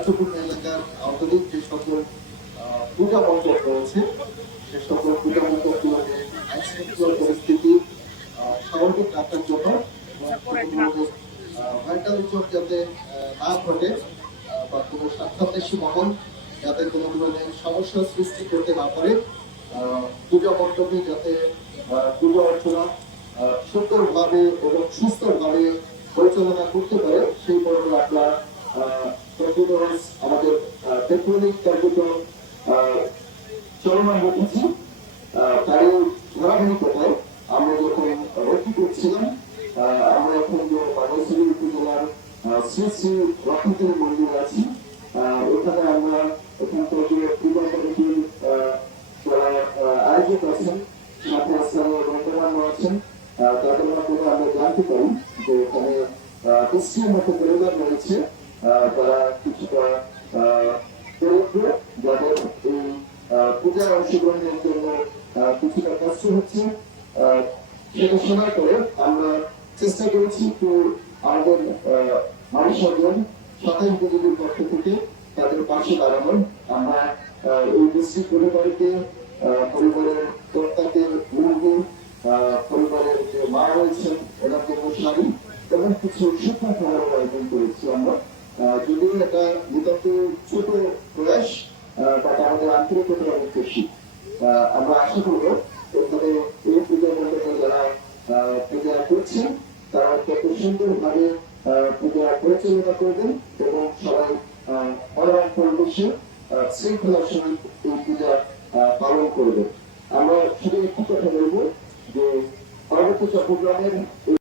দায়িত্বপূর্ণ এলাকার আন্তরিক যে সকল পূজা মণ্ডপ রয়েছে সে সকল পূজা মণ্ডপগুলোতে আইন শৃঙ্খলা পরিস্থিতি স্বাভাবিক রাখার জন্য যাতে না ঘটে বা কোনো মহল যাতে কোনো ধরনের সমস্যার সৃষ্টি করতে না পারে পূজা মণ্ডপে যাতে পূজা অর্চনা সুন্দরভাবে এবং সুস্থভাবে পরিচালনা করতে পারে সেই মর্মে আপনার কন্টিনিউয়াস আমাদের টেকনোলজিক কার্যত চলমান রেখেছি তারই ধারাবাহিকতায় আমরা যখন রক্ষী করছিলাম আমরা এখন যে বাংলাদেশের উপজেলার শ্রী শ্রী রক্ষিতের মন্দির আছি ওখানে আমরা এখানকার থেকে পূজা কমিটির যারা আছেন সাথে আসলে বর্তমান আছেন তাদের মাধ্যমে আমরা জানতে পারি যে এখানে ক্রিস্টিয়ান মতো প্রয়োজন রয়েছে তারা কিছুটা উঠবে যাদের এই পূজায় অংশগ্রহণের জন্য কিছুটা কষ্ট হচ্ছে সেটা শোনার পরে আমরা চেষ্টা করেছি একটু আমাদের মানুষ সজন সাতাশ উপযোগীর পক্ষ থেকে তাদের পাশে দাঁড়ানোর আমরা এই ডিস্ট্রিক্ট পরিবারকে পরিবারের কর্তাকে মুরগি পরিবারের যে মা রয়েছেন ওনাকে মশারি এবং কিছু শুকনো খাবারও আয়োজন করেছি আমরা যদি এটা নিতান্ত ছোট প্রয়াস তাকে আমাদের আন্তরিক অনেক খুশি আমরা আশা করব এখানে এই পূজা মণ্ডপে যারা পূজা করছেন তারা কত সুন্দরভাবে পূজা পরিচালনা করবেন এবং সবাই অনলাইন পরিবেশে শৃঙ্খলার সহিত এই পূজা পালন করবেন আমরা শুধু একটি কথা বলব যে পার্বত্য চট্টগ্রামের